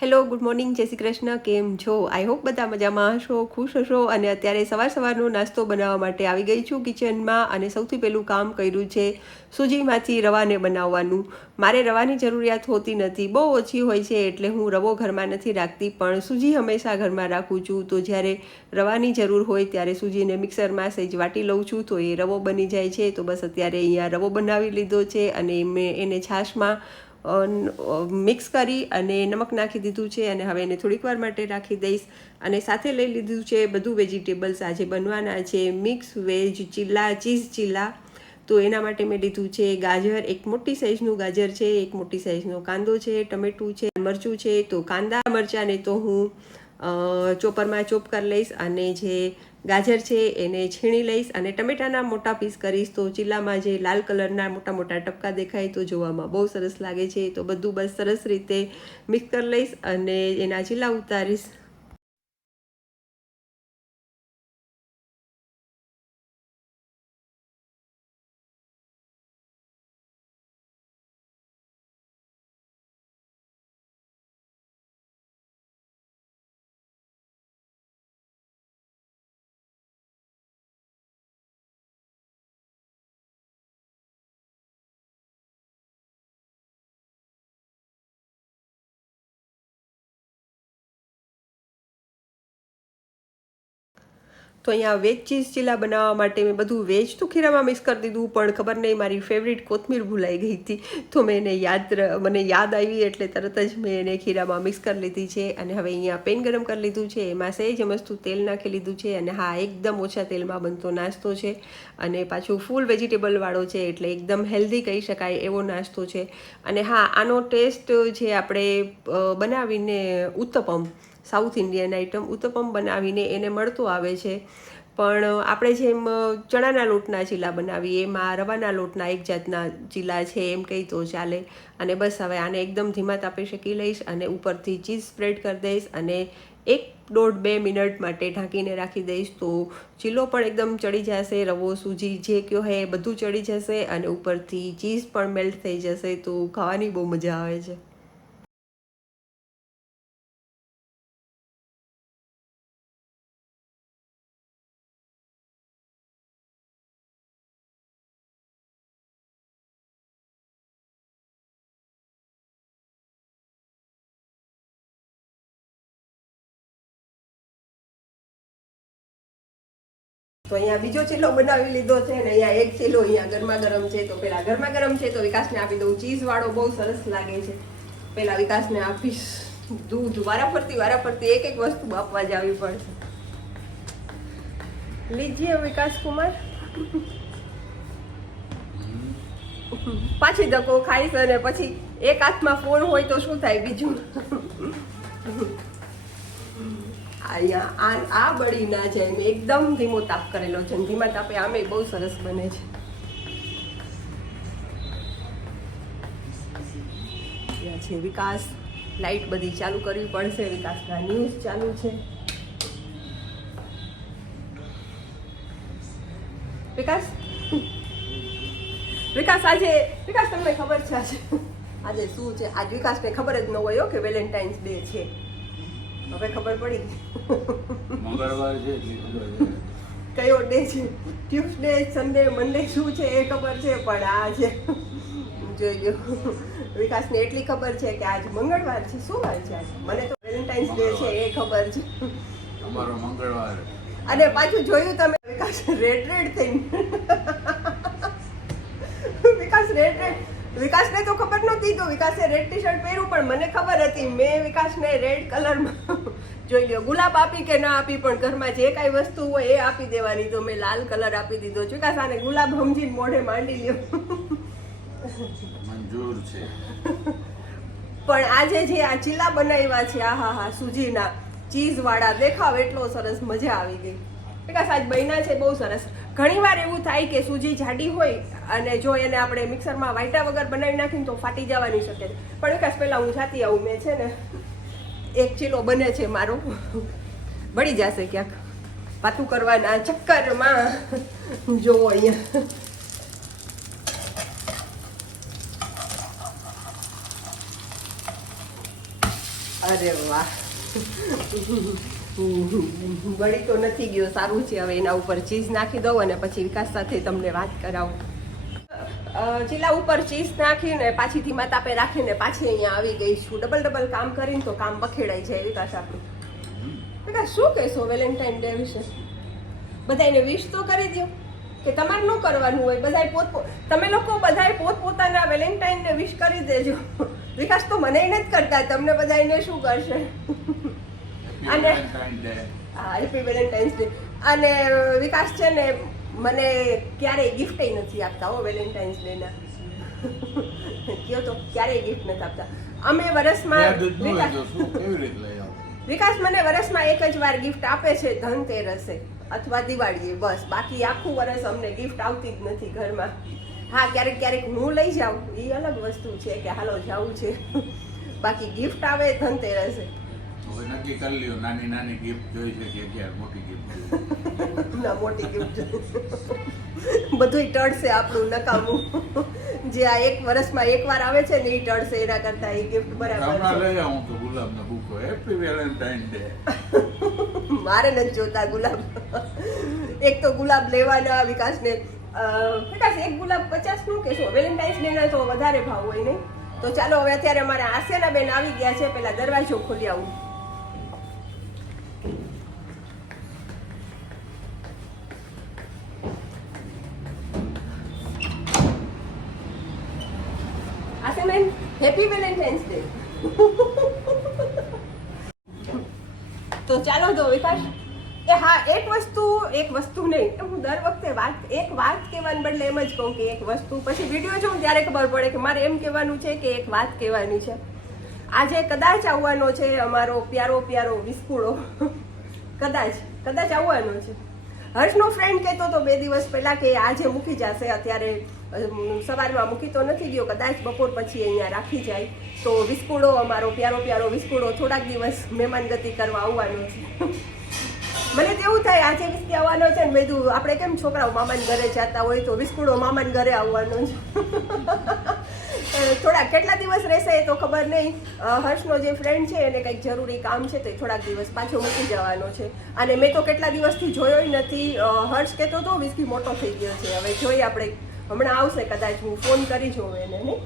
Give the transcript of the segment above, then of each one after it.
Hello, good morning, જય શ્રી કૃષ્ણ. કેમ છો? આઈ હોપ બધા મજામાં હશો, ખુશ હશો. અને અત્યારે સવારનો નાસ્તો બનાવવા માટે આવી ગઈ છું કિચનમાં. અને સૌથી પહેલું કામ કર્યું છે સૂજીમાંથી રવાને બનાવવાનું. મારે રવાની જરૂરિયાત હોતી નથી, બહુ ઓછી હોય છે, એટલે હું રવો ઘરમાં નથી રાખતી, પણ સૂજી હંમેશા ઘરમાં રાખું છું. તો જ્યારે રવાની જરૂર હોય ત્યારે સૂજીને મિક્સરમાં સહેજ વાટી લઉં છું, તો એ રવો બની જાય છે. તો બસ અત્યારે અહીંયા રવો બનાવી લીધો છે અને મેં એને છાશમાં મિક્સ કરી અને નમક નાખી દીધું છે. અને હવે એને થોડીક વાર માટે રાખી દઈશ. અને સાથે લઈ લીધું છે બધું વેજીટેબલ્સ આજે બનવાના છે, mix veg cheela, cheese cheela. તો એના માટે મેં લીધું છે ગાજર, એક મોટી સાઇઝનું ગાજર છે, એક મોટી સાઇઝનો કાંદો છે, ટમેટું છે, મરચું છે. તો કાંદા મરચાંને તો હું ચોપરમાં ચોપ કરી લઈશ અને જે ગાજર છે એને છીણી લઈશ અને ટમેટાના મોટા પીસ કરીશ. તો ચીલામાં જે લાલ કલરના મોટા મોટા ટપકા દેખાય તો જોવામાં બહુ સરસ લાગે છે. તો બધું બસ સરસ રીતે મિક્સ કરી લઈશ અને એના ચીલા ઉતારીશ. તો અહીંયા વેજ ચીઝ ચીલા બનાવવા માટે મેં બધું વેજ તો ખીરામાં મિક્સ કરી દીધું, પણ ખબર નહીં મારી ફેવરિટ કોથમીર ભૂલાઈ ગઈ હતી. તો મેં એને મને યાદ આવી એટલે તરત જ મેં એને ખીરામાં મિક્સ કરી લીધી છે. અને હવે અહીંયા પેન ગરમ કરી લીધું છે, એમાં સહેજ મસ્તું તેલ નાખી લીધું છે. અને હા, એકદમ ઓછા તેલમાં બનતો નાસ્તો છે અને પાછું ફૂલ વેજીટેબલવાળો છે, એટલે એકદમ હેલ્ધી કહી શકાય એવો નાસ્તો છે. અને હા, આનો ટેસ્ટ જે આપણે બનાવીને uttapam, south Indian item uttapam બનાવીને એને મળતો આવે છે. પણ આપણે જેમ ચણાના લોટના ચીલા બનાવીએ એમાં રવાના લોટના એક જાતના ચીલા છે એમ કહી તો ચાલે. અને બસ હવે આને એકદમ ધીમા તાપે શેકી લઈશ અને ઉપરથી ચીઝ સ્પ્રેડ કરી દઈશ અને 1-1.5-2 મિનિટ માટે ઢાંકીને રાખી દઈશ. તો ચીલો પણ એકદમ ચડી જશે, રવો સૂજી જે કયો હે એ બધું ચડી જશે અને ઉપરથી ચીઝ પણ મેલ્ટ થઈ જશે. તો ખાવાની બહુ મજા આવે છે. તો અહીંયા બીજો ચીલો બનાવી લીધો છે ને અહીંયા એક ચીલો અહીંયા ગરમા ગરમ છે. તો પેલા ગરમા ગરમ છે તો વિકાસને આપી દઉં. ચીઝ વાળો બહુ સરસ લાગે છે. પેલા વિકાસને આપીશ દૂધ. વારાફરતી એક એક વસ્તુ આપવા જ આવી પડશે. લીજીએ વિકાસ કુમાર. પાછી ધક્કો ખાઈશ અને પછી એક હાથમાં ફોન હોય તો શું થાય બીજું. અહીંયા આ બળી ના જાય, મેં એકદમ ધીમો તાપ કરેલો છે. ધીમા તાપે આમે બહુ સરસ બને છે. ત્યાં છે વિકાસ. લાઈટ બધી ચાલુ કરવી પડશે. વિકાસના ન્યૂઝ ચાલુ છે. વિકાસ આજે વિકાસ તમને ખબર છે આજે શું છે? આજ વિકાસને ખબર જ ન હોય કે વેલેન્ટાઇન્સ ડે છે. હવે ખબર પડી. મંગળવાર છે. કયો ડે છે? ટ્યુઝડે, સન્ડે, મંડે શું છે એ ખબર છે, પણ આ છે જોઈ લો. વિકાસને એટલી ખબર છે કે આજ મંગળવાર છે. શું વાર છે આજ? મને તો વેલેન્ટાઇન્સ ડે છે એ ખબર છે. અમારો મંગળવાર. અને પાછું જોયું તમે વિકાસ રેડ થઈને. વિકાસને તો ખબર નહોતી તો વિકાસે રેડ ટી શર્ટ પહેર્યું, પણ મને ખબર હતી. મેં વિકાસને રેડ કલરમાં જોઈ લ્યો ગુલાબ આપી કે ના આપી, પણ ઘરમાં જે કાંઈ વસ્તુ હોય એ આપી દેવાની. તો મેં લાલ કલર આપી દીધો. વિકાસ આને ગુલાબ સમજીને મોઢે માંડી લ્યો. મંજૂર છે. પણ આજે જે આ ચીલા બનાવ્યા છે, હા સૂજીના ચીઝ વાળા, દેખાવ એટલો સરસ, મજા આવી ગઈ. વિકાસ આજ બન્યા છે બહુ સરસ. ઘણીવાર એવું થાય કે સૂજી જાડી હોય અને જો એને આપણે મિક્સરમાં વાઈટા વગર બનાવી નાખીને તો ફાટી જવાની શકે છે. પણ વિકાસ પહેલાં હું જાતી આવું. મેં છે ને એક ચીલો બને છે મારો, બળી જશે ક્યાંક પાતું કરવાના ચક્કરમાં. જોવો અહીંયા અરે વાહ, બળી તો નથી ગયો, સારું છે. હવે એના ઉપર ચીઝ નાખી દઉં અને પછી વિકાસ સાથે તમને વાત કરાવું. ચીલા ઉપર ચીઝ નાખીને પાછી ધીમા તાપે રાખીને પાછી અહીંયા આવી ગઈ છું. ડબલ કામ કરીને તો કામ બખેડાઈ જાય વિકાસ આપણું. વિકાસ શું કહેશો વેલેન્ટાઇન ડે વિશે? બધાને વિશ તો કરી દો કે તમારે ન કરવાનું હોય? બધાય તમે લોકો બધાય પોતપોતાના વેલેન્ટાઇનને વિશ કરી દેજો. વિકાસ તો મને નથી કરતા, તમને બધાને શું કરશે? અને હેપી વેલેન્ટાઇન્સ ડે. અને વિકાસ છે ને મને ક્યારેય ગિફ્ટ નથી આપતા હો વેલેન્ટાઇન્સ ડે ના. કયો તો ક્યારેય ગિફ્ટ નથી આપતા. અમે વર્ષમાં વિકાસ મને વર્ષમાં એક જ વાર ગિફ્ટ આપે છે, ધનતેરસે અથવા દિવાળીએ, બસ. બાકી આખું વર્ષ અમને ગિફ્ટ આવતી જ નથી ઘરમાં. હા, ક્યારેક હું લઈ જાઉં, એ અલગ વસ્તુ છે કે હાલો જાવું છે. બાકી ગિફ્ટ આવે ધનતેરસે. હવે નક્કી કરી લ્યો, નાની ગિફ્ટ જોઈ છે કે ક્યારે મોટી ગિફ્ટ ના, મોટી ગિફ્ટ બધુંય ટળશે આપણું નકામું. જે આ એક વર્ષમાં એક વાર આવે છે ને એ ટળશે, એના કરતા એ ગિફ્ટ બરાબર હમણાં છે. લઈ આવું તો ગુલાબનો બુકો, હેપી વેલેન્ટાઇન ડે. મારે નથી જોતા ગુલાબ. એક તો ગુલાબ લેવાના વિકાસને. વિકાસ એક ગુલાબ 50 નું કે શું? વેલેન્ટાઇન્સ ડે ના તો વધારે ભાવ હોય નહીં. તો ચાલો હવે અત્યારે અમારે આસ્યાના બેન આવી ગયા છે, પેલા દરવાજો ખોલી આવું. આસ્યા બેન, હેપી વેલેન્ટાઇન્સ ડે. તો ચાલો તો વિકાસ, એ હા, એક વસ્તુ નહીં, હું દર વખતે એક વાત કહેવાને બદલે એમ જ કહું કે એક વસ્તુ. પછી વિડીયો જોઉં ત્યારે ખબર પડે કે મારે એમ કહેવાનું છે કે એક વાત કહેવાની છે. આજે કદાચ આવવાનો છે અમારો પ્યારો વિસ્કુડો. કદાચ આવવાનો છે. હર્ષનો ફ્રેન્ડ કહેતો તો 2 દિવસ પહેલા કે આજે મૂકી જશે. અત્યારે સવારમાં મૂકી તો નથી ગયો, કદાચ બપોર પછી અહીંયા રાખી જાય. તો વિસ્કુડો, અમારો પ્યારો વિસ્કુડો થોડાક દિવસ મહેમાનગતિ કરવા આવવાનો છે. મને તો એવું થાય આજે વિસ્કી આવવાનો છે ને, મેં કીધું આપણે કેમ છોકરાઓ મામાને ઘરે જતા હોય તો વિસ્કુડો મામાને ઘરે આવવાનો છે. કેટલા દિવસ રહેશે એ તો ખબર નહીં. હર્ષનો જે ફ્રેન્ડ છે એને કંઈક જરૂરી કામ છે તો થોડાક દિવસ પાછો મૂકી જવાનો છે. અને મેં તો કેટલા દિવસથી જોયો નથી. હર્ષ કહેતો તો વિસ્કી મોટો થઈ ગયો છે. હવે જોઈએ આપણે, હમણાં આવશે કદાચ, હું ફોન કરી જોઉં એને. નહીં,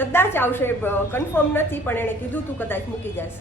કદાચ આવશે, કન્ફર્મ નથી, પણ એણે કીધું તું કદાચ મૂકી જશે.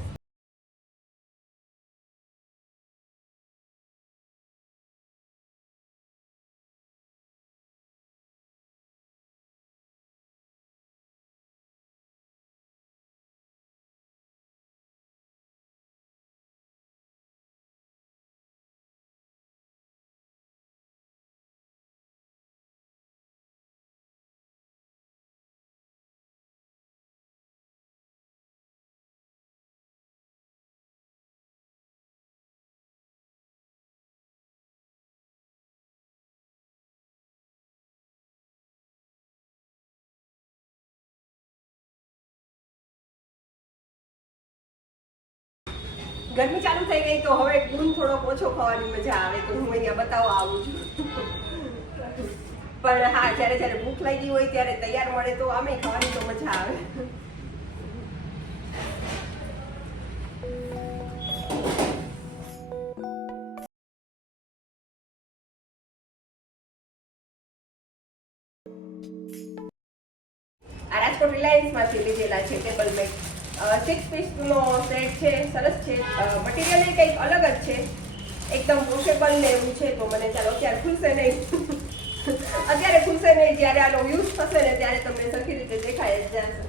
ગરમી ચાલુ થઈ ગઈ તો હવે ગુણ થોડોક ઓછો ખાવાની મજા આવે, તો હું અહીંયા બતાવવા આવું છું. પણ હા, જ્યારે ભૂખ લાગી હોય ત્યારે તૈયાર મળે તો આમે ખાવાની તો મજા આવે. આ રાજકોટ રિલાયન્સમાંથી લીધેલા છે ટેબલ મેટ. 6 પીસનો સેટ છે, સરસ છે. મટીરિયલ એ કંઈક અલગ જ છે, એકદમ વોશેબલ ને એવું છે. તો મને ચાલો અત્યારે ખુલશે નહીં. જ્યારે આનો યુઝ થશે ને ત્યારે તમને સરખી રીતે દેખાય જ જશે.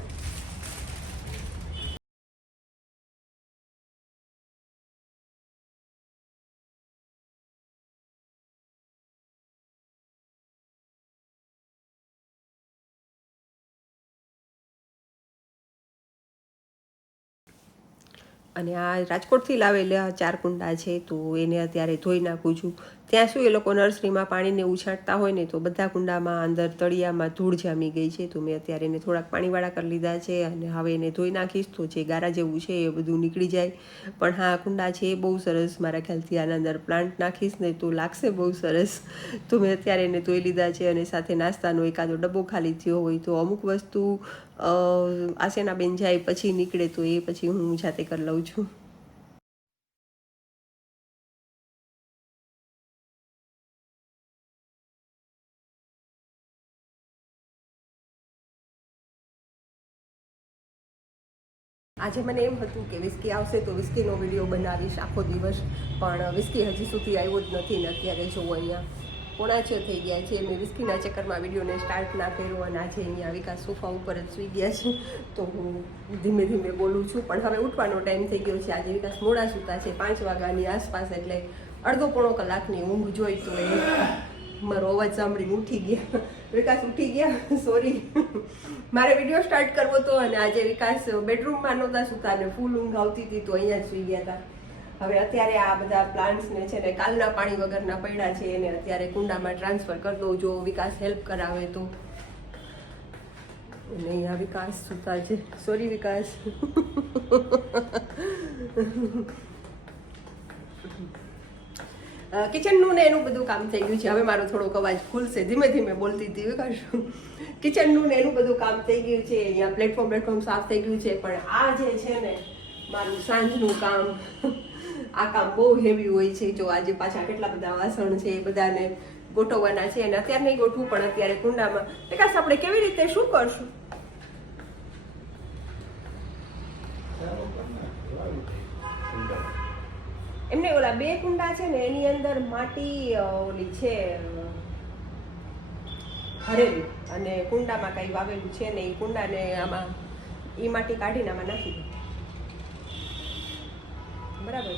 અને આ રાજકોટથી લાવેલા 4 કુંડા છે, તો એને અત્યારે ધોઈ નાખું છું. ત્યાં શું એ લોકો નર્સરીમાં પાણીને ઉછાંટતા હોય ને તો બધા કુંડામાં અંદર તળિયામાં ધૂળ જામી ગઈ છે. તો મેં અત્યારે એને થોડાક પાણીવાળા કરી લીધા છે અને હવે એને ધોઈ નાખીશ તો જે ગારા જેવું છે એ બધું નીકળી જાય. પણ હા, કુંડા છે એ બહુ સરસ. મારા ખ્યાલથી આના અંદર પ્લાન્ટ નાખીશ ને તો લાગશે બહુ સરસ. તો મેં અત્યારે એને ધોઈ લીધા છે અને સાથે નાસ્તાનો એકાદો ડબ્બો ખાલી થયો હોય તો અમુક વસ્તુ આસેના બેન જાય પછી નીકળે તો એ પછી હું જાતે કરી લઉં છું. આજે મને એમ હતું કે વિસ્કી આવશે તો વિસ્કીનો વિડીયો બનાવીશ આખો દિવસ, પણ વિસ્કી હજી સુધી આવ્યો જ નથી ને અત્યારે જોવો અહીંયા 9:30 થઈ ગયા છે. મેં વિસ્કીના ચક્કરમાં વિડીયોને સ્ટાર્ટ ના કર્યો અને આજે અહીંયા વિકાસ સોફા ઉપર જ સૂઈ ગયા છે તો હું ધીમે ધીમે બોલું છું. પણ હવે ઉઠવાનો ટાઈમ થઈ ગયો છે. આજે વિકાસ મોડા સૂતા છે 5 વાગ્યાની આસપાસ, એટલે અડધો પોણો કલાકની ઊંઘ જોઈ તો એ મારો અવાજ સાંભળીને ઉઠી ગયા. વિકાસ ઉઠી ગયા, સોરી. મારે વિડીયો સ્ટાર્ટ કરવો હતો અને આજે વિકાસ બેડરૂમમાં નહોતા સૂતા અને ફૂલ ઊંઘ આવતી હતી તો અહીંયા જ સૂઈ ગયા હતા. હવે અત્યારે આ બધા પ્લાન્ટ્સને છે ને કાલના પાણી વગરના પડ્યા છે એને અત્યારે કુંડામાં ટ્રાન્સફર કરી દઉં જો વિકાસ હેલ્પ કરાવે તો. અને અહીંયા વિકાસ સૂતા છે. સોરી વિકાસ. કિચનનું ને એનું બધું કામ થઈ ગયું છે. હવે મારો થોડોક અવાજ ખુલશે, ધીમે ધીમે બોલતી હતી વિકાસ. કિચનનું ને એનું બધું કામ થઈ ગયું છે. અહીંયા પ્લેટફોર્મ સાફ થઈ ગયું છે. પણ આ જે છે ને મારું સાંજનું કામ, આ કામ બહુ હેવી હોય છે. જો આજે પાછા કેટલા બધા વાસણ છે એ બધાને ગોઠવવાના છે અને અત્યારે નહીં ગોઠવું પણ અત્યારે કુંડામાં. વિકાસ આપણે કેવી રીતે શું કરશું? એમને ઓલા 2 કુંડા છે ને એની અંદર માટી ઓલી છે ભરેલી અને કુંડામાં કઈ વાવેલું છે ને એ કુંડાને આમાં એ માટી કાઢીને આમાં નાખી દે. બરાબર.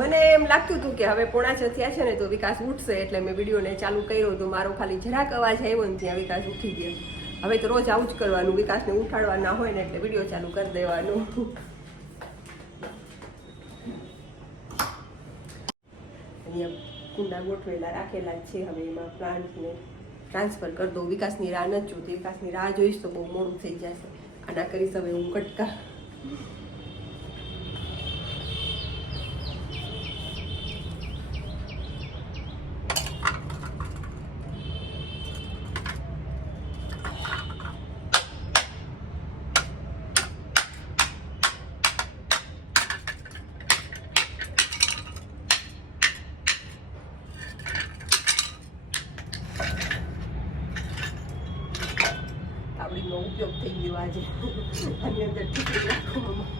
મને એમ લાગતું હતું કે હવે 5:45 થયા છે ને તો વિકાસ ઉઠશે એટલે મેં વિડીયોને ચાલુ કર્યો તો મારો ખાલી જરાક અવાજ આવ્યો ને ત્યાં વિકાસ ઉઠી ગયા. હવે તો રોજ આવું જ કરવાનું, વિકાસને ઉઠાડવા ના હોય ને એટલે વિડીયો ચાલુ કરી દેવાનું. અહીંયા કુંડા ગોઠવેલા રાખેલા જ છે. હવે એમાં પ્લાન્ટને ટ્રાન્સફર કરી દઉં. વિકાસની રાહ નથી જોતી. વિકાસની રાહ જોઈશ તો બહુ મોડું થઈ જશે. આના કરીશ હવે હું કટકા. તાવડીનો ઉપયોગ થઈ ગયો આજે. આની અંદર ઠીક રાખવામાં.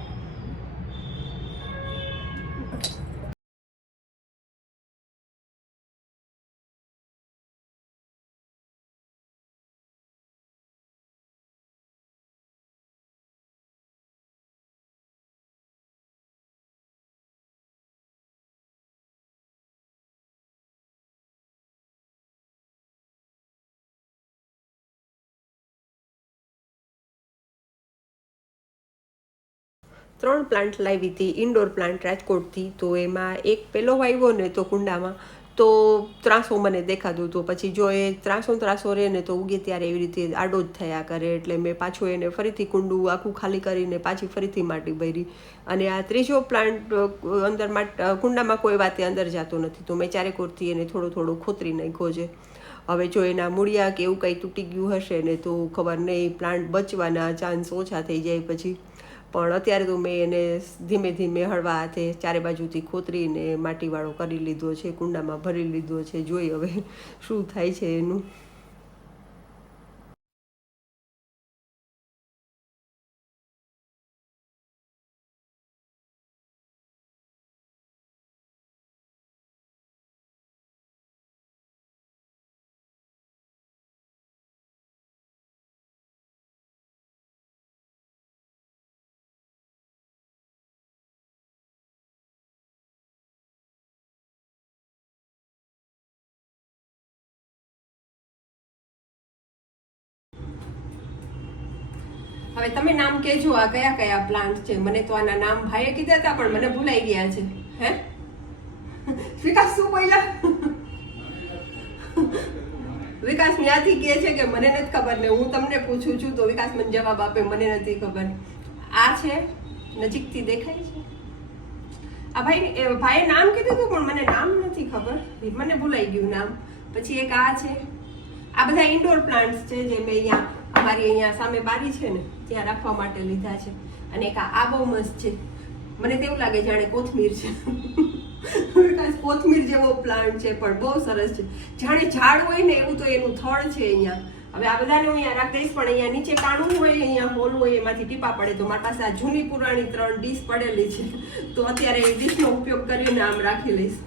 ત્રણ પ્લાન્ટ લાવી હતી, ઇન્ડોર પ્લાન્ટ રાજકોટથી. તો એમાં એક પેલો વાવ્યો ને તો કુંડામાં તો ત્રાસો મને દેખાતું હતું. પછી જો એ ત્રાસો રહે ને તો ઉગે ત્યારે એવી રીતે આડો જ થયા કરે. એટલે મેં પાછું એને ફરીથી કુંડું આખું ખાલી કરીને પાછી ફરીથી માટી ભરી. અને આ ત્રીજો પ્લાન્ટ અંદર કુંડામાં કોઈ વાતે અંદર જતો નથી તો મેં ચારેકોરથી એને થોડો થોડો ખોતરી નાખ્યો છે. હવે જો એના મૂળિયા કે એવું કંઈ તૂટી ગયું હશે ને તો ખબર નહીં, પ્લાન્ટ બચવાના ચાન્સ ઓછા થઈ જાય પછી. પણ અત્યારે તો મેં એને ધીમે ધીમે હળવા હાથે ચારે બાજુથી ખોતરીને માટીવાળો કરી લીધો છે, કુંડામાં ભરી લીધો છે. જોઈ હવે શું થાય છે એનું. હવે તમે નામ કહેજો આ કયા કયા પ્લાન્ટ છે. મને તો આના નામ ભાઈએ કીધા હતા પણ મને ભૂલાઈ ગયા છે. હે વિકાસ શું બોલ્યા? વિકાસ ત્યાંથી કહે છે કે મને નથી ખબર ને હું તમને પૂછું છું તો વિકાસ મને જવાબ આપે મને નથી ખબર. આ છે નજીકથી દેખાય છે આ ભાઈએ નામ કીધું હતું પણ મને નામ નથી ખબર, મને ભૂલાઈ ગયું નામ. પછી એક આ છે, આ બધા ઇન્ડોર પ્લાન્ટ્સ છે જે મેં અહીંયા અમારી અહીંયા સામે બારી છે ને ત્યાં રાખવા માટે લીધા છે. અને એક આ બહુ મસ્ત છે, મને તેવું લાગે જાણે કોથમીર છે. વિકાસ કોથમીર જેવો પ્લાન્ટ છે પણ બહુ સરસ છે, જાણે ઝાડ હોય ને એવું તો એનું થડ છે અહીંયા. હવે આ બધાને હું અહીંયા રાખી દઈશ પણ અહીંયા નીચે કાણું હોય, અહીંયા હોલ હોય, એમાંથી ટીપા પડે તો મારી પાસે આ જૂની પુરાણી 3 ડીશ પડેલી છે તો અત્યારે એ ડીશનો ઉપયોગ કરીને આમ રાખી લઈશ.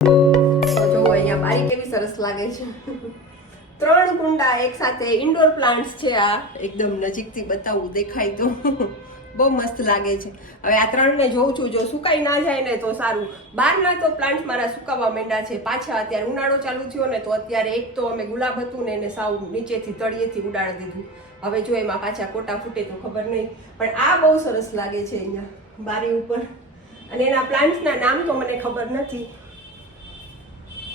તો જો અહીંયા બારી કેવી સરસ લાગે છે. 3 કુંડા એક સાથે ઇન્ડોર પ્લાન્ટ્સ છે. આ એકદમ નજીકથી બતાવું દેખાય તો બહુ મસ્ત લાગે છે. હવે આ 3ને જોઉં છું, જો સુકાઈ ના જાય ને તો સારું. બહારના તો પ્લાન્ટ મારા સુકાવા માંડ્યા છે પાછા. અત્યારે ઉનાળો ચાલુ થયો ને તો અત્યારે એક તો અમે ગુલાબ હતું ને એને સાવ નીચેથી તળિયેથી ઉડાડી દીધું. હવે જો એમાં પાછા કોટા ફૂટે તો ખબર નહીં, પણ આ બહુ સરસ લાગે છે અહીંયા બારી ઉપર. અને એના પ્લાન્ટ્સના નામ તો મને ખબર નથી.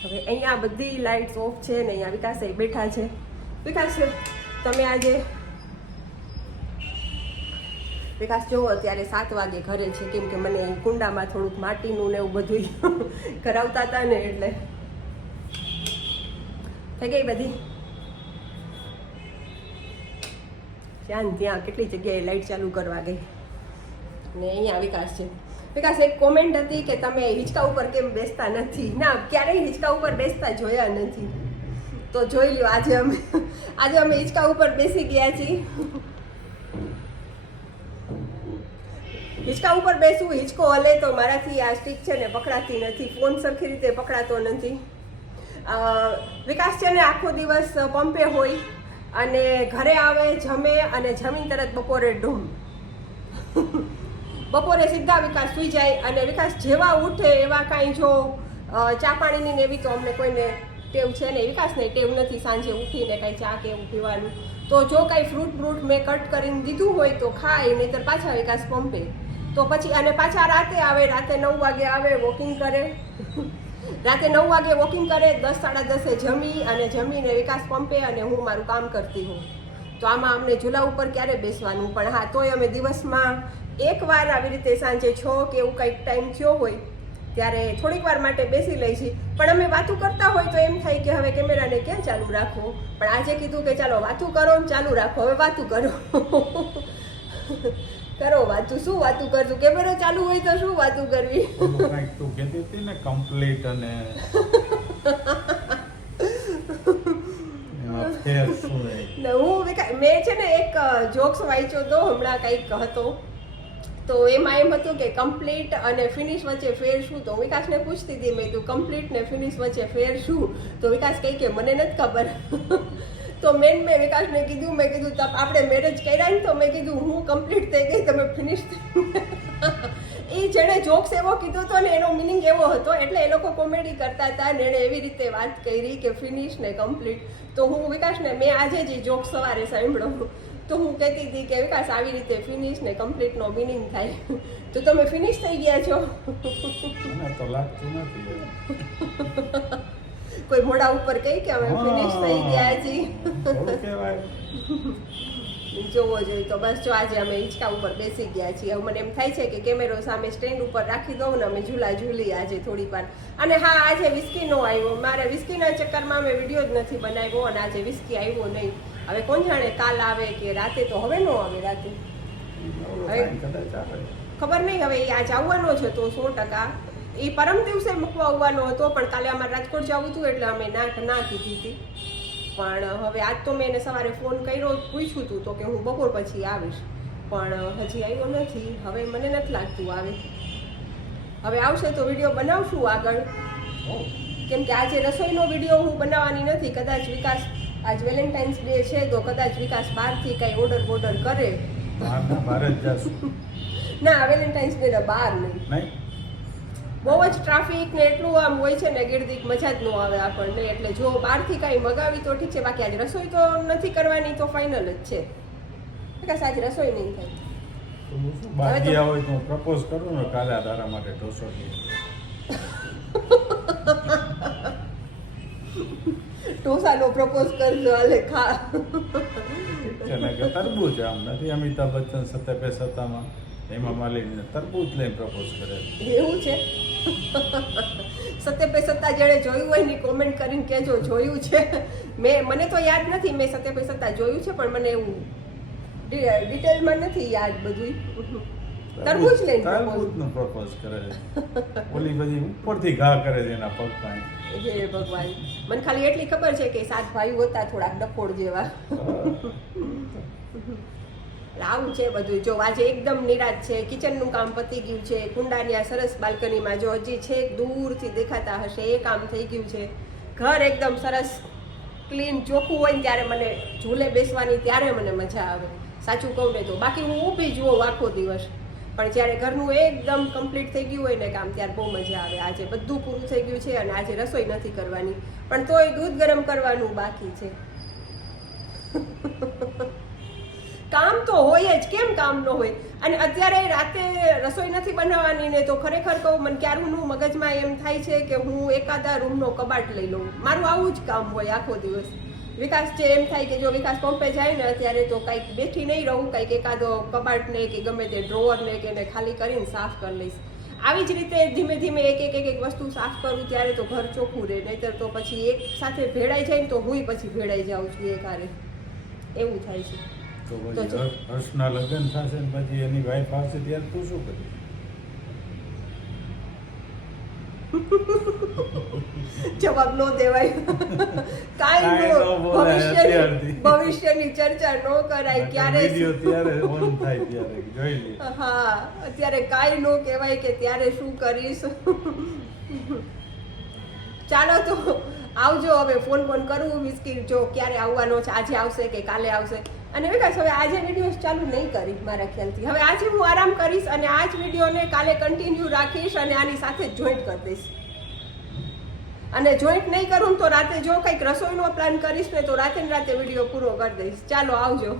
હવે અહીંયા બધી લાઇટ્સ ઓફ છે ને અહીંયા વિકાસ બેઠા છે. વિકાસ તમે આજે વિકાસ જોવો અત્યારે 7 વાગે ઘરે છે, કેમ કે મને કુંડામાં થોડુંક માટીનું ને એવું બધું કરાવતા હતા ને એટલે થઈ ગઈ બધી ત્યાં કેટલી જગ્યાએ લાઇટ ચાલુ કરવા ગઈ. ને અહીંયા વિકાસ છે. વિકાસ એક કોમેન્ટ હતી કે તમે હિંચકા ઉપર કેમ બેસતા નથી. ના, ક્યારેય હિંચકા ઉપર બેસતા જોયા નથી, તો જોઈ લ્યો આજે અમે હિંચકા ઉપર બેસી ગયા છીએ. હિંચકા ઉપર બેસવું, હિંચકો હલે તો મારાથી આ સ્ટીક છે ને પકડાતી નથી, ફોન સરખી રીતે પકડાતો નથી. વિકાસ છે ને આખો દિવસ પંપે હોય અને ઘરે આવે, જમે અને જમીન તરત બપોરે ઢૂમ. બપોરે સીધા વિકાસ સૂઈ જાય અને વિકાસ જેવા ઉઠે એવા કાંઈ જો ચા પાણીની ને એવી તો અમને કોઈને ટેવ છે ને, વિકાસને ટેવ નથી સાંજે ઉઠીને કાંઈ ચા કે એવું પીવાનું. તો જો કાંઈ ફ્રૂટ મેં કટ કરીને દીધું હોય તો ખાય, નહીંતર પાછા વિકાસ પંપે. તો પછી અને પાછા રાતે આવે, રાતે 9 વાગે આવે, વોકિંગ કરે. રાતે 9 વાગે વોકિંગ કરે, 10 સાડા 10 જમી અને જમીને વિકાસ પંપે અને હું મારું કામ કરતી હોઉં. તો આમાં અમને ઝૂલા ઉપર ક્યારે બેસવાનું, પણ હા તોય અમે દિવસમાં એકવાર આવી રીતે સાંજે 6 કે એવું કંઈક ટાઈમ થયો હોય ત્યારે થોડીક વાર માટે બેસી લઈ છીએ. પણ અમે વાતું કરતા હોય તો એમ થાય કે હવે કેમેરાને ક્યાં ચાલુ રાખવો, પણ આજે કીધું કે ચાલો વાતું કરો ચાલુ રાખો. હવે વાતું કરો કરો વાતું. શું વાતું કરશું? કેમેરો ચાલુ હોય તો શું વાતું કરવી? તું કહેતી હતી ને કમ્પ્લીટ અને મેં છે ને એક જોક્સ વાંચ્યો તો હમણાં કંઈક હતો, તો એમાં એમ હતું કે કમ્પ્લીટ અને ફિનિશ વચ્ચે ફેર શું? તો વિકાસને પૂછતી હતી મેં, તું કમ્પ્લીટ ને ફિનિશ વચ્ચે ફેર શું? તો વિકાસ કહે કે મને નથી ખબર. તો મેં વિકાસને કીધું, મેં કીધું આપણે મેરેજ કર્યા ને તો મેં કીધું હું કમ્પ્લીટ થઈ ગઈ, તમે ફિનિશ થઈ. એ જેણે જોક્સ એવો કીધો હતો ને એનો મિનિંગ એવો હતો, એટલે એ લોકો કોમેડી કરતા હતા ને એણે એવી રીતે વાત કરી કે ફિનિશ ને કમ્પ્લીટ. તો હું વિકાસને મેં આજે જ જોક સવારે સાંભળ્યો તો હું કહેતી હતી કે વિકાસ આવી રીતે ફિનિશ ને કમ્પ્લીટનો મિનિંગ થાય. તો તમે ફિનિશ થઈ ગયા છો? તો લાગતું નથી. કોઈ મોઢા ઉપર કહી કે અમે ફિનિશ થઈ ગયા છીએ જોવો જોઈએ. તો બસ જો આજે અમે હિંચકા ઉપર બેસી ગયા છીએ. હવે મને એમ થાય છે કે કેમેરો સામે સ્ટેન્ડ ઉપર રાખી દઉં ને અમે ઝૂલા ઝૂલી આજે થોડીક વાર. અને હા, આજે વિસ્કી નો આવ્યો, મારે વિસ્કીના ચક્કરમાં મેં વિડીયો જ નથી બનાવ્યો અને આજે વિસ્કી આવ્યો નહીં. હવે કોણ જાણે કાલ આવે કે રાતે, તો હવે નો આવે રાતે, ખબર નહીં. હવે એ આજ આવવાનો છે તો 100%. એ પરમ દિવસે મૂકવા આવવાનો હતો પણ કાલે અમારે રાજકોટ જવું હતું એટલે અમે ના કીધી હતી. પણ હવે આજ તો મેં એને સવારે ફોન કર્યો, પૂછ્યું હતું તો કે હું બપોર પછી આવીશ, પણ હજી આવ્યો નથી. હવે મને નથી લાગતું આવે. હવે આવશે તો વિડીયો બનાવશું આગળ, કેમ કે આજે રસોઈનો વિડીયો હું બનાવવાની નથી. કદાચ વિકાસ આજ વેલેન્ટાઇન્સ ડે છે તો કદાચ વિકાસ બહારથી કંઈ ઓર્ડર કરે. ના, વેલેન્ટાઇન્સ ડે બહાર નહીં, બહુ જ ટ્રાફિક ને એટલું આમ હોય છે ને ગીરદીક મજા જ ન આવે આપણને. એટલે જો બહારથી કાંઈ મગાવી તો ઠીક છે, બાકી આજે રસોઈ તો નથી કરવાની તો ફાઇનલ જ છે. બસ આજે રસોઈ નહીં થાય. તો હું શું બાકી હોય તો હું પ્રપોઝ કરું ને કાલે આ તારા માટે ઢોસો લઈ. ઢોસાનો પ્રપોઝ કરજો, હાલે ખા. એને કે તરબૂચ આમ નથી અમિતાભ બચ્ચન સત્ય સત્તામાં હેમા માલિનીને તરબૂચ લઈને પ્રપોઝ કરે. એવું છે? સત્ય પે સત્તા જેણે જોયું હોય ને કોમેન્ટ કરીને કહેજો જોયું છે. મને તો યાદ નથી મેં સત્ય પે સત્તા જોયું છે, પણ મને એવું ડિટેલમાં નથી યાદ બધું. તરબૂચ લઈને તરબૂચનો પ્રપોઝ કરે છે. ઓલી બધી ઉપરથી ઘા કરે છે એના પગ પાસે. હે ભગવાન, મને ખાલી એટલી ખબર છે કે 7 ભાઈઓ હતા થોડાક ડફોડ જેવા. આવું છે બધું. જો આજે એકદમ નિરાશ છે. કિચનનું કામ પતી ગયું છે. કુંડાની આ સરસ બાલ્કનીમાં જો હજી છેક દૂરથી દેખાતા હશે એ કામ થઈ ગયું છે. ઘર એકદમ સરસ ક્લીન ચોખ્ખું હોય ને ત્યારે મને ઝૂલે બેસવાની ત્યારે મને મજા આવે, સાચું કહું ને તો. બાકી હું ઊભી જ હોઉં આખો દિવસ, પણ જ્યારે ઘરનું એકદમ કમ્પ્લીટ થઈ ગયું હોય ને કામ ત્યારે બહુ મજા આવે. આજે બધું પૂરું થઈ ગયું છે અને આજે રસોઈ નથી કરવાની, પણ તોય દૂધ ગરમ કરવાનું બાકી છે. કામ તો હોય જ, કેમ કામ ન હોય. અને અત્યારે રાતે રસોઈ નથી બનાવવાની ને તો ખરેખર કહું મને ક્યારનું મગજમાં એમ થાય છે કે હું એકાદા રૂમનો કબાટ લઈ લઉં. મારું આવું જ કામ હોય આખો દિવસ. વિકાસ છે એમ થાય કે જો વિકાસ પંપે જાય ને અત્યારે તો કંઈક બેઠી નહીં રહું, કંઈક એકાદો કબાટને કે ગમે તે ડ્રોવરને કે એને ખાલી કરીને સાફ કરી લઈશ. આવી જ રીતે ધીમે ધીમે એક વસ્તુ સાફ કરું ત્યારે તો ઘર ચોખ્ખું રહે, નહીંતર તો પછી એક સાથે ભેળાઈ જાય ને તો હું પછી ભેળાઈ જાઉં છું એક હારે. એવું થાય છે. તો પછી હર્ષના લગ્ન થશે ને પછી એની વાઈફ આવશે ત્યારે તું શું કરીશ? જવાબ નો દેવાય. કાંઈ નો, ભવિષ્યની ચર્ચા નો કરાય. ક્યારે ત્યારે ઓન થાય ત્યારે જોઈ લે. હા, અત્યારે કાંઈ નો કહેવાય કે ત્યારે શું કરીશ. ચાલો તો આવજો. હવે ફોન કરું મિસ્કી જો ક્યારે આવવાનો છે, આજે આવશે કે કાલે આવશે. અને વિકાસ હવે આજે વિડીયો ચાલુ નહીં કરીશ મારા ખ્યાલથી. હવે આજે હું આરામ કરીશ અને આ જ વિડીયોને કાલે કન્ટિન્યુ રાખીશ અને આની સાથે જ જોઈન્ટ કરી દઈશ. અને જોઈન્ટ નહીં કરું તો રાતે જો કંઈક રસોઈનો પ્લાન કરીશ ને તો રાતે ને રાતે વિડીયો પૂરો કરી દઈશ. ચાલો આવજો.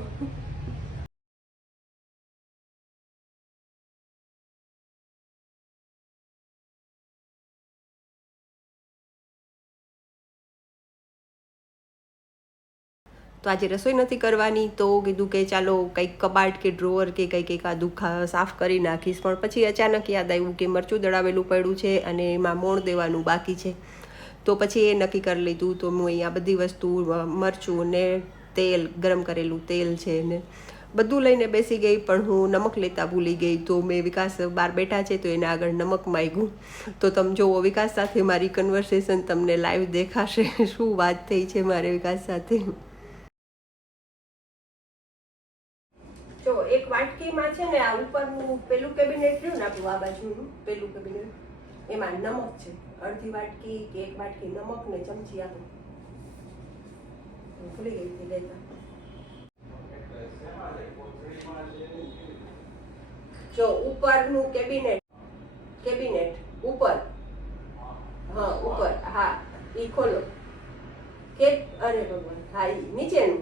તો આજે રસોઈ નથી કરવાની તો કીધું કે ચાલો કંઈક કબાટ કે ડ્રોવર કે કંઈક એકાદું સાફ કરી નાખીશ. પણ પછી અચાનક યાદ આવ્યું કે મરચું દળાવેલું પડ્યું છે અને એમાં મોણ દેવાનું બાકી છે. તો પછી એ નક્કી કરી લીધું. તો હું અહીંયા બધી વસ્તુ મરચું ને તેલ, ગરમ કરેલું તેલ છે ને બધું લઈને બેસી ગઈ, પણ હું નમક લેતા ભૂલી ગઈ. તો મેં વિકાસ બહાર બેઠા છે તો એને આગળ નમક માંગ્યું. તો તમે જુઓ વિકાસ સાથે મારી કન્વર્સેશન તમને લાઈવ દેખાશે, શું વાત થઈ છે મારે વિકાસ સાથે. જો એક વાટકીમાં છે ને આ ઉપરનું પેલું કેબિનેટ રહ્યું ને આપણું આ બાજુનું પેલું કેબિનેટ, એમાં નમક છે. અડધી વાટકી કે 1 વાટકી નમક ને ચમચી આપો. ભૂલી ગઈ હતી લેતા. જો ઉપરનું કેબિનેટ ઉપર, હા ઉપર, હા ઈ ખોલો કે અરે ભગવાન, હા ઈ નીચેનું,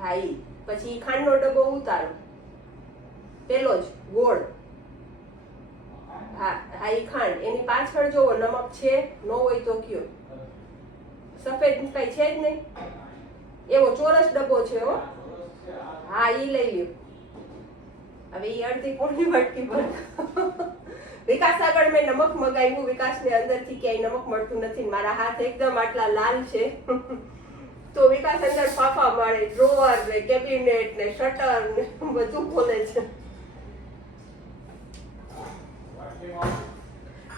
હા ઈ. પછી ખાંડનો ડબ્બો ઉતારો, પેલો જ ગોળ, હા ઈ ખાંડ. એની પાછળ જોવો નમક છે, ન હોય તો કયો. સફેદ કઈ છે જ નહીં, એવો ચોરસ ડબ્બો છે હો. હા ઈ લઈ લ્યો. હવે ઈ અડધી પોણી વાટકી ભર. વિકાસ આગળ મેં નમક મગાવ્યું. વિકાસને અંદરથી ક્યાંય નમક મળતું નથી. મારા હાથ એકદમ આટલા લાલ છે. તો વિકાસ અંદર ફાફા મારે, ડ્રોવર ને કેબિનેટ ને શટર ને બધું ખોલે છે.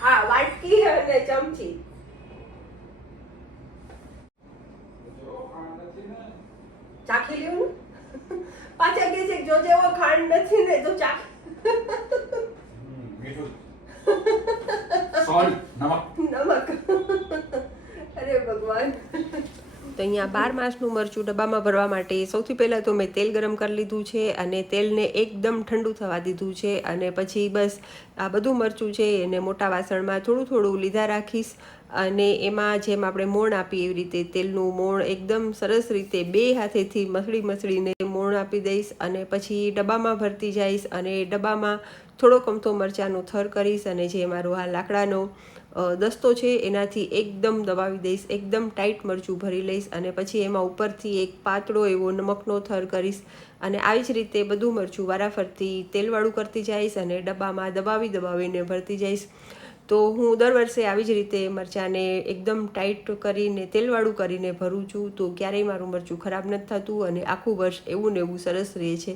હા વાટકી અને ચમચી. ચાખી લ્યો ને. પાછા કે છે જો જેવો ખાંડ નથી ને તો ચાખ. સોલ્ટ, નમક. નમક. અરે ભગવાન. તો અહીંયા 12 માસનું મરચું ડબ્બામાં ભરવા માટે સૌથી પહેલાં તો મેં તેલ ગરમ કરી લીધું છે અને તેલને એકદમ ઠંડુ થવા દીધું છે અને પછી બસ આ બધું મરચું છે એને મોટા વાસણમાં થોડું થોડું લીધા રાખીશ અને એમાં જેમ આપણે મોણ આપીએ એવી રીતે તેલનું મોણ એકદમ સરસ રીતે 2 હાથેથી મસળીને મોણ આપી દઈશ અને પછી ડબ્બામાં ભરતી જઈશ અને ડબ્બામાં થોડોક અમથો મરચાંનો થર કરીશ અને જે મારો આ લાકડાનો દસ્તો છે એનાથી એકદમ દબાવી દઈશ, એકદમ ટાઈટ મરચું ભરી લઈશ અને પછી એમાં ઉપરથી એક પાતળો એવો નમકનો થર કરીશ અને આવી જ રીતે બધું મરચું વારાફરતી તેલવાળું કરતી જઈશ અને ડબ્બામાં દબાવીને ભરતી જઈશ. તો હું દર વર્ષે આવી જ રીતે મરચાંને એકદમ ટાઈટ કરીને તેલવાળું કરીને ભરું છું, તો ક્યારેય મારું મરચું ખરાબ નથી થતું અને આખું વર્ષ એવું ને એવું સરસ રહે છે.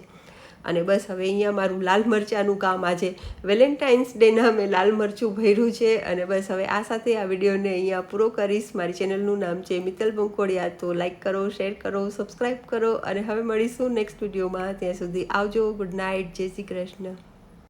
અને બસ હવે અહીંયા મારું લાલ મરચાંનું કામ, આજે વેલેન્ટાઇન્સ ડેના મેં લાલ મરચું ભર્યું છે અને બસ હવે આ સાથે આ વિડીયોને અહીંયા પૂરો કરીશ. મારી ચેનલનું નામ છે મિત્તલ બંકોડિયા, તો લાઈક કરો, શેર કરો, સબસ્ક્રાઈબ કરો અને હવે મળીશું નેક્સ્ટ વિડીયોમાં. ત્યાં સુધી આવજો, ગુડ નાઇટ, જય શ્રી કૃષ્ણ.